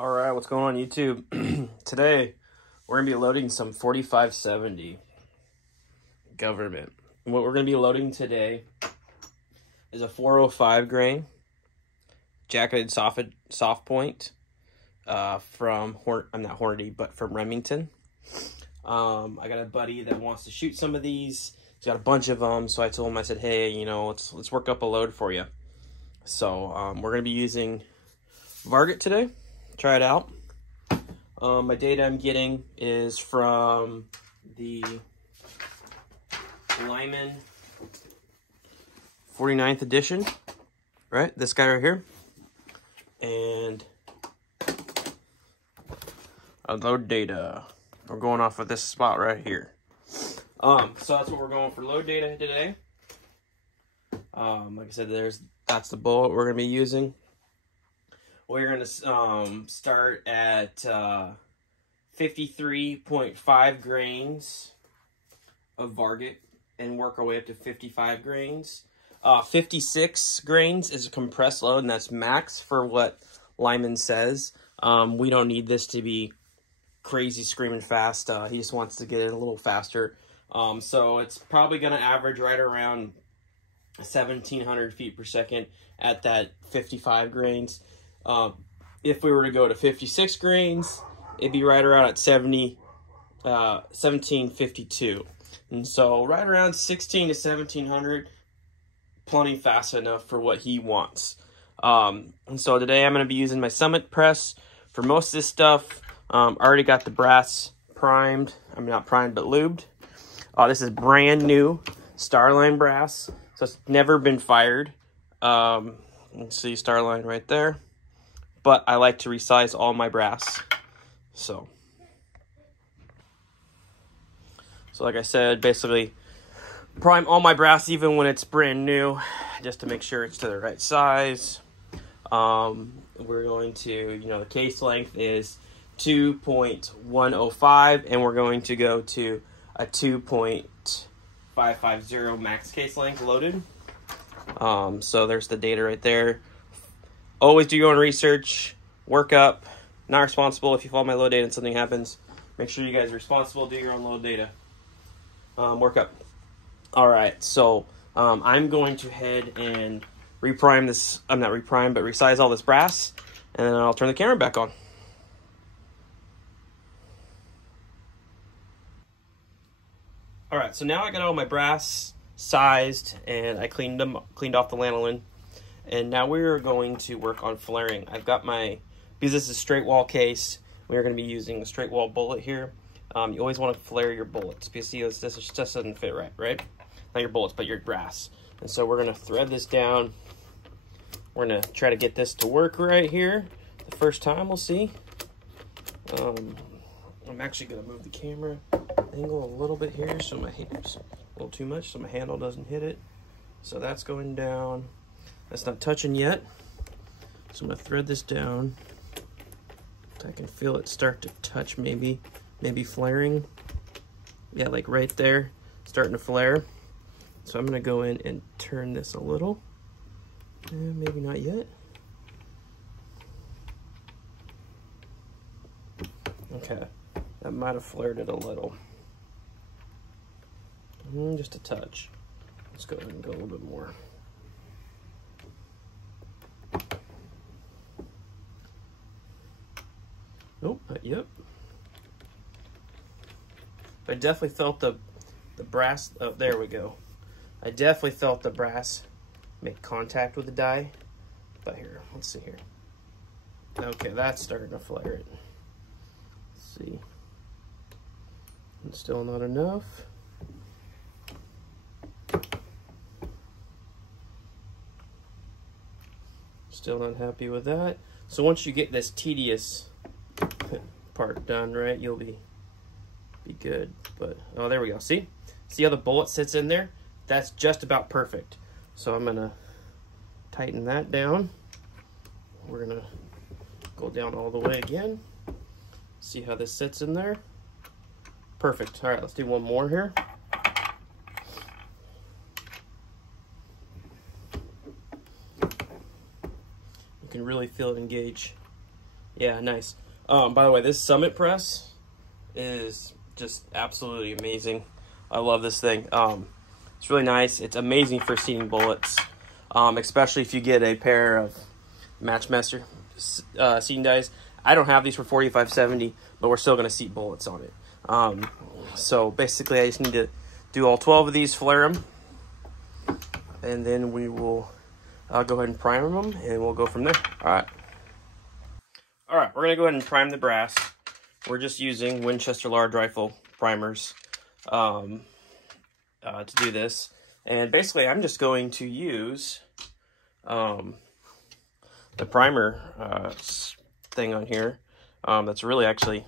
All right, what's going on YouTube? Today, we're going to be loading some 4570 Government. And what we're going to be loading today is a 405 grain jacketed soft point from, I'm not Hornady, but from Remington. I got a buddy that wants to shoot some of these. He's got a bunch of them, so I told him, I said, hey, you know, let's work up a load for you. So we're going to be using Varget today. Try it out. My data I'm getting is from the Lyman 49th edition, right? This guy right here. And load data. We're going off of this spot right here. So that's what we're going for load data today. Like I said, that's the bullet we're going to be using. We're going to start at 53.5 grains of Varget and work our way up to 55 grains. 56 grains is a compressed load, and that's max for what Lyman says. We don't need this to be crazy screaming fast. He just wants to get it a little faster. So it's probably going to average right around 1,700 feet per second at that 55 grains. If we were to go to 56 grains, it'd be right around at 1752. And so right around 16 to 1700, plenty fast enough for what he wants. And so today I'm going to be using my Summit press for most of this stuff. Already got the brass primed. I mean, not primed, but lubed. This is brand new Starline brass, so it's never been fired. You can see Starline right there. But I like to resize all my brass. So like I said, basically prime all my brass even when it's brand new, just to make sure it's to the right size. We're going to, you know, the case length is 2.105, and we're going to go to a 2.550 max case length loaded. So there's the data right there. Always do your own research, work up. Not responsible if you follow my load data and something happens. Make sure you guys are responsible, do your own load data. Work up. All right, so I'm going to head and reprime this. I'm not reprime, but resize all this brass, and then I'll turn the camera back on. All right, so now I got all my brass sized, and I cleaned off the lanolin. And now we're going to work on flaring. I've got my, because this is a straight wall case, we're going to be using a straight wall bullet here. You always want to flare your bullets, because see, this just doesn't fit right? Not your bullets, but your brass. And so we're going to thread this down. We're going to try to get this to work right here. The first time, we'll see. I'm actually going to move the camera angle a little bit here, so my hand's a little too much, so my handle doesn't hit it. So that's going down. That's not touching yet. So I'm going to thread this down. I can feel it start to touch, maybe flaring. Yeah, like right there, starting to flare. So I'm going to go in and turn this a little. Maybe not yet. Okay, that might have flared it a little. Just a touch. Let's go ahead and go a little bit more. Nope, not yet. I definitely felt the brass. Oh, there we go. I definitely felt the brass make contact with the die. But here, let's see here. Okay, that's starting to flare it. Let's see. And still not enough. Still not happy with that. So once you get this tedious part done, right, you'll be good. But oh, there we go. See how the bullet sits in there? That's just about perfect. So I'm gonna tighten that down. We're gonna go down all the way again. See how this sits in there? Perfect. All right, let's do one more here. You can really feel it engage. Yeah, nice. By the way, this Summit press is just absolutely amazing. I love this thing. It's really nice. It's amazing for seating bullets, especially if you get a pair of Matchmaster seating dies. I don't have these for 4570, but we're still going to seat bullets on it. So basically, I just need to do all 12 of these, flare them, and then we will go ahead and prime them, and we'll go from there. All right. All right, we're going to go ahead and prime the brass. We're just using Winchester large rifle primers to do this. And basically, I'm just going to use the primer thing on here. That's really actually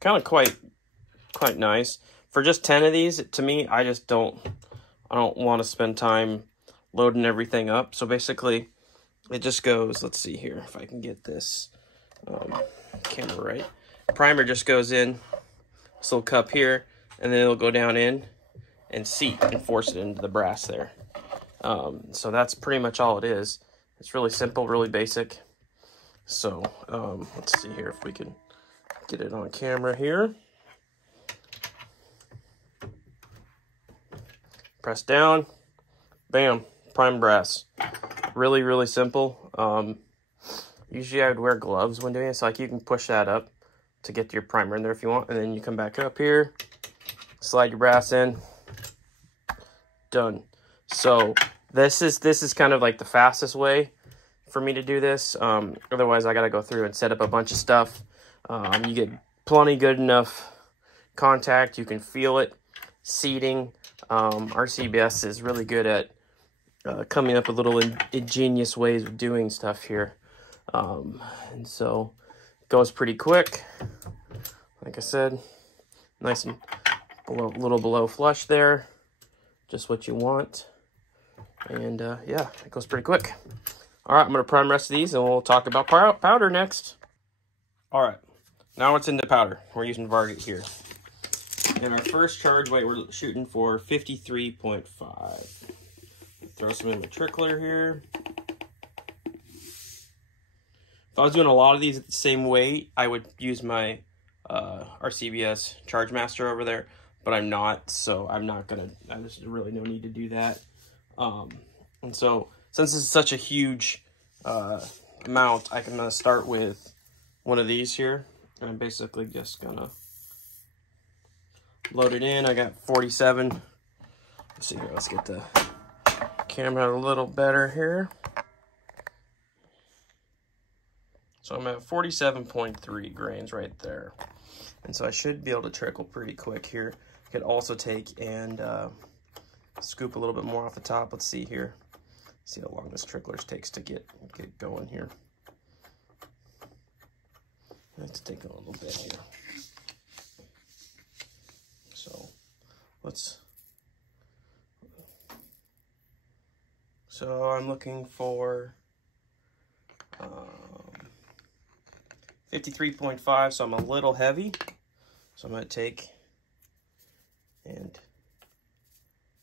kind of quite nice. For just 10 of these, to me, I don't want to spend time loading everything up. So basically, it just goes, let's see here, if I can get this camera right. Primer just goes in this little cup here, and then it'll go down in and seat and force it into the brass there. So that's pretty much all it is. It's really simple, really basic. So let's see here if we can get it on camera here. Press down, bam, prime brass. Really, really simple. Usually I would wear gloves when doing this. Like, you can push that up to get your primer in there if you want, and then you come back up here, slide your brass in, done. So this is kind of like the fastest way for me to do this. Otherwise, I got to go through and set up a bunch of stuff. You get plenty good enough contact. You can feel it seating. RCBS is really good at coming up with little ingenious ways of doing stuff here. And so it goes pretty quick. Like I said, nice and little below flush there. Just what you want. And yeah, it goes pretty quick. All right, I'm going to prime the rest of these, and we'll talk about powder next. All right, now it's into powder. We're using Varget here. And our first charge weight, we're shooting for 53.5. Throw some in the trickler here. If I was doing a lot of these at the same weight, I would use my RCBS Charge Master over there, but I'm not, so I'm not gonna, there's really no need to do that. And so, since this is such a huge amount, I'm gonna start with one of these here, and I'm basically just gonna load it in. I got 47. Let's see here, let's get the camera a little better here. So I'm at 47.3 grains right there. And so I should be able to trickle pretty quick here. I could also take and scoop a little bit more off the top. Let's see here. See how long this trickler takes to get going here. I have to take a little bit here. So I'm looking for 53.5, so I'm a little heavy. So I'm going to take and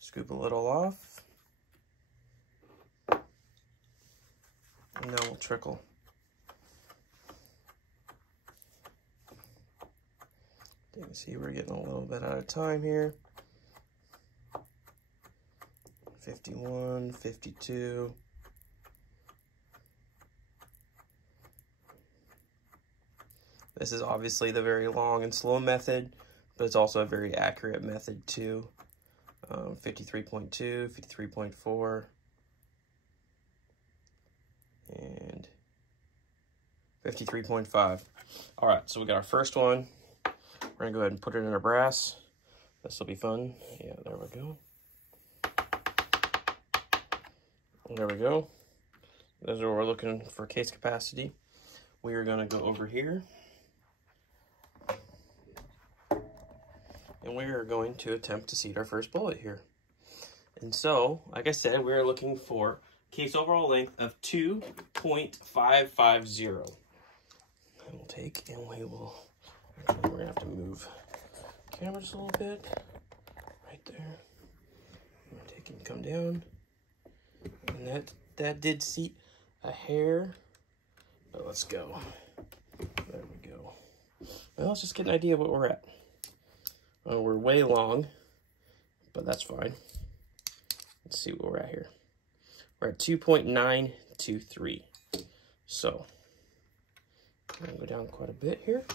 scoop a little off. And then we'll trickle. You can see we're getting a little bit out of time here. 51, 52. This is obviously the very long and slow method, but it's also a very accurate method too. 53.2, 53.4, and 53.5. All right, so we got our first one. We're gonna go ahead and put it in our brass. This will be fun. Yeah, there we go. There we go. Those are what we're looking for case capacity. We are gonna go over here. And we are going to attempt to seat our first bullet here. And so, like I said, we're looking for case overall length of 2.550. We'll take and we will, actually we're gonna have to move the camera just a little bit, right there. I'm gonna take and come down. And that did seat a hair, but let's go. Well, let's just get an idea of what we're at. We're way long, but that's fine. Let's see what we're at here. We're at 2.923. So, I'm gonna go down quite a bit here.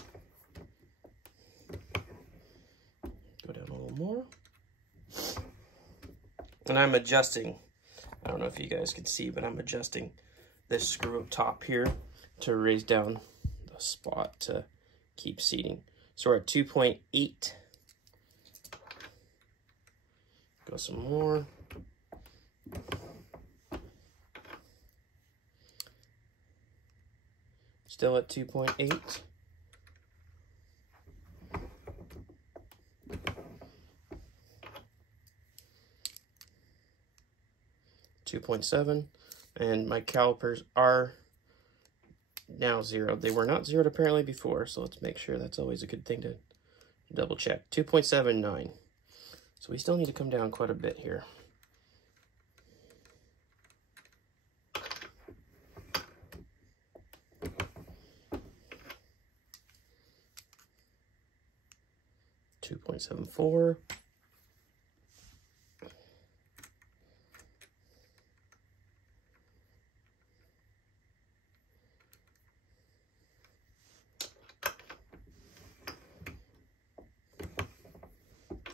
Go down a little more. And I'm adjusting. I don't know if you guys can see, but I'm adjusting this screw up top here to raise down the spot to keep seating. So we're at 2.8. Go some more. Still at 2.8. 2.7, and my calipers are now zeroed. They were not zeroed apparently before, so let's make sure. That's always a good thing to double check. 2.79. So we still need to come down quite a bit here. .74.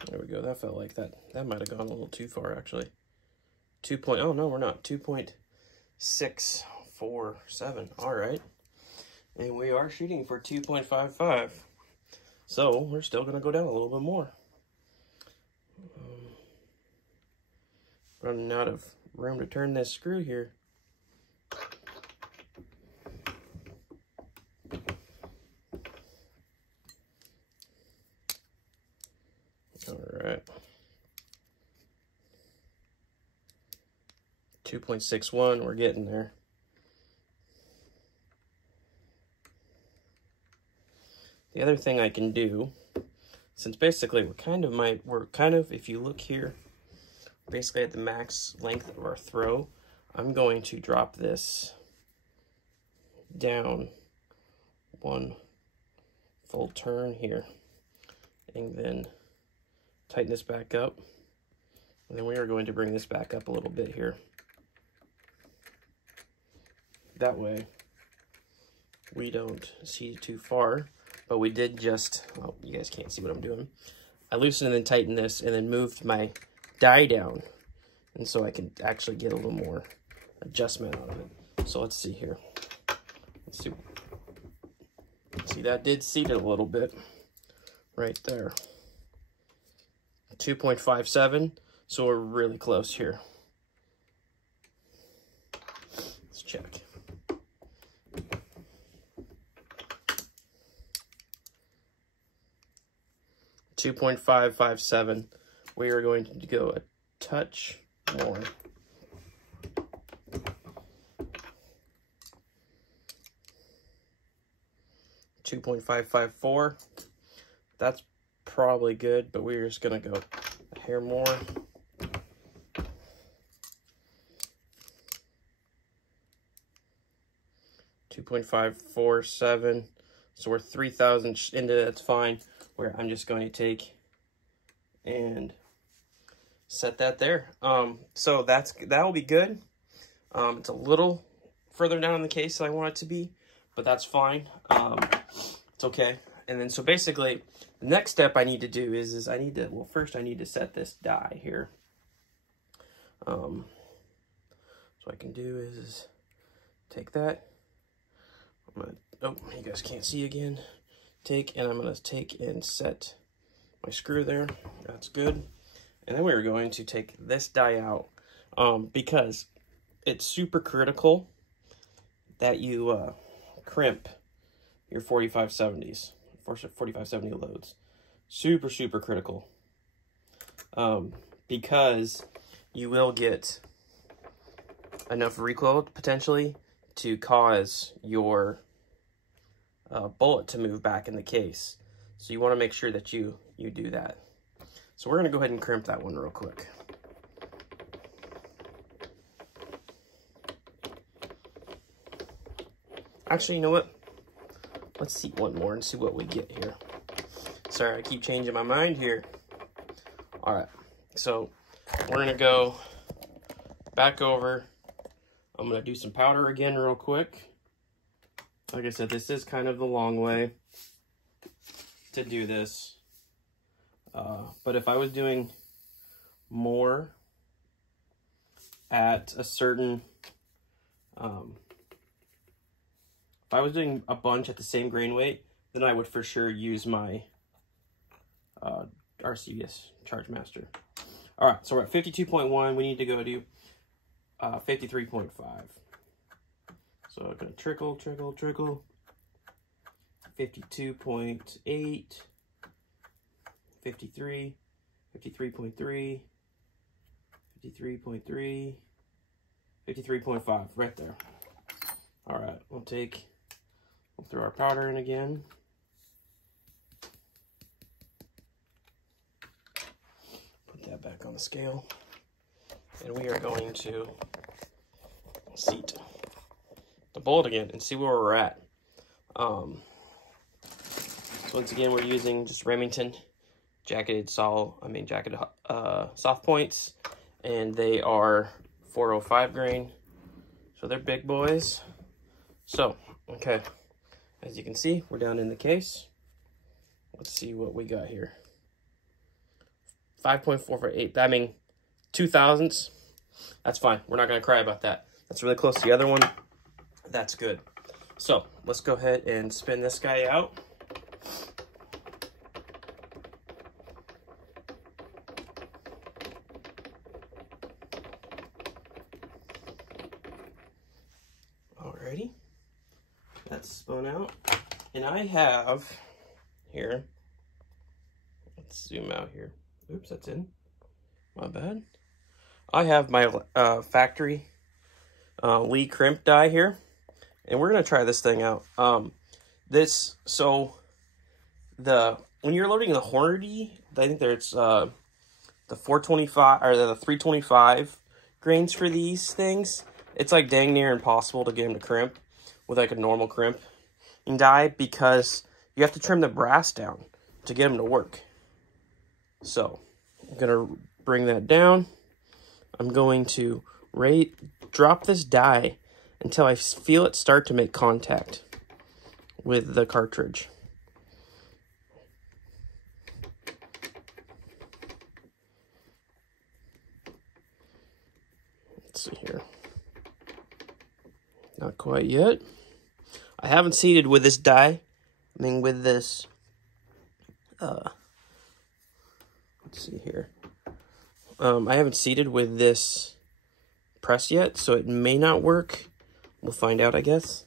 There we go. That felt like that might have gone a little too far, actually. Oh, no, we're not. 2.647. All right. And we are shooting for 2.55. So we're still going to go down a little bit more. Running out of room to turn this screw here. All right. 2.61, we're getting there. The other thing I can do, since basically we're kind of, if you look here, basically at the max length of our throw, I'm going to drop this down one full turn here, and then tighten this back up, and then we are going to bring this back up a little bit here. That way we don't see too far, but we did just, well, you guys can't see what I'm doing. I loosened and then tightened this and then moved my die down, and so I can actually get a little more adjustment out of it. So let's see here. Let's see. See, that did seat it a little bit right there. 2.57, so we're really close here. Let's check. .557. We are going to go a touch more. .554. That's probably good, but we're just gonna go a hair more. .547. So we're 3,000 into it. That's fine. Where I'm just going to take and set that there. So that'll be good. It's a little further down in the case than I want it to be, but that's fine. It's okay. And then so basically the next step I need to do is I need to, well, first I need to set this die here. So what I can do is take that. I'm gonna, oh, you guys can't see again. And I'm going to take and set my screw there. That's good. And then we're going to take this die out because it's super critical that you crimp your 4570s, 4570 loads. Super, super critical because you will get enough recoil potentially to cause your bullet to move back in the case. So you want to make sure that you do that. So we're going to go ahead and crimp that one real quick. Actually, you know what? let's see one more and see what we get here. Sorry, I keep changing my mind here. All right, so we're gonna go back over. I'm gonna do some powder again real quick. Like I said, this is kind of the long way to do this. But if I was doing more at a certain, if I was doing a bunch at the same grain weight, then I would for sure use my RCBS Charge Master. All right, so we're at 52.1. We need to go to 53.5. So I'm gonna trickle, 52.8, 53, 53.3, 53.3, 53.5, right there. All right, we'll throw our powder in again. Put that back on the scale. And we are going to seat the bullet again and see where we're at. So once again, we're using just Remington jacketed soft points, and they are 405 grain, so they're big boys. So, okay, as you can see, we're down in the case. Let's see what we got here. 5.448, I mean, 0.02. That's fine. We're not going to cry about that. That's really close to the other one. That's good. So let's go ahead and spin this guy out. Alrighty. That's spun out. And I have here, let's zoom out here. Oops, that's in. My bad. I have my factory Lee crimp die here, and we're gonna try this thing out. When you're loading the Hornady, I think there's the 425 or the 325 grains for these things. It's like dang near impossible to get them to crimp with like a normal crimp die, because you have to trim the brass down to get them to work. So I'm gonna bring that down. I'm going to drop this die until I feel it start to make contact with the cartridge. Let's see here. Not quite yet. I haven't seated with this die. I mean, with this, let's see here. I haven't seated with this press yet, so it may not work. We'll find out, I guess.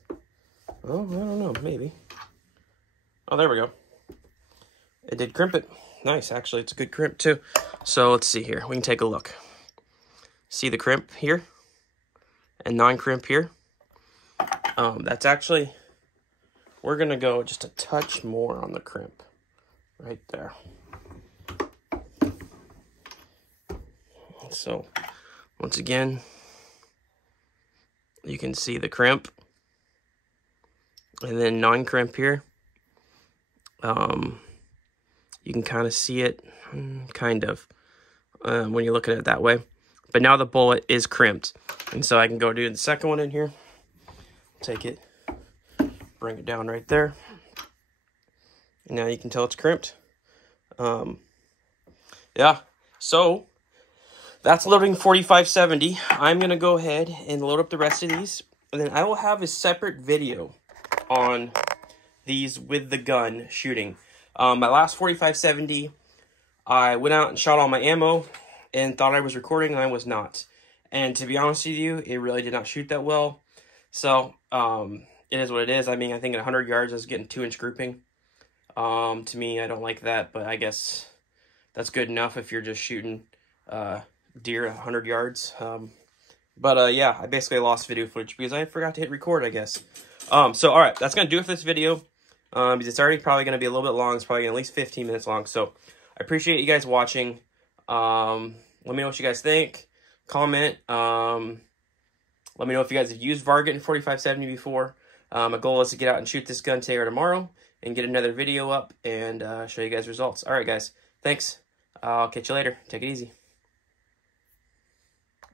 Oh, I don't know, maybe. Oh, there we go. It did crimp it. Nice, actually, it's a good crimp too. So let's see here. We can take a look. See the crimp here and non-crimp here. That's actually, we're gonna go just a touch more on the crimp right there. So once again, you can see the crimp and then non-crimp here. You can kind of see it, kind of, when you look at it that way. But now the bullet is crimped, and so I can go do the second one in here. Take it, bring it down right there, and now you can tell it's crimped. Yeah, so that's loading 4570. I'm going to go ahead and load up the rest of these, and then I will have a separate video on these with the gun shooting. My last 4570, I went out and shot all my ammo and thought I was recording, and I was not. And to be honest with you, it really did not shoot that well. So, it is what it is. I mean, I think at 100 yards I was getting 2-inch grouping. To me, I don't like that, but I guess that's good enough if you're just shooting deer at 100 yards. Yeah, I basically lost video footage because I forgot to hit record, I guess. So, all right, that's going to do it for this video. Because it's already probably going to be a little bit long. It's probably at least 15 minutes long. So, I appreciate you guys watching. Let me know what you guys think. Comment. Let me know if you guys have used Varget in 4570 before. My goal is to get out and shoot this gun today or tomorrow and get another video up and show you guys results. All right, guys. Thanks. I'll catch you later. Take it easy.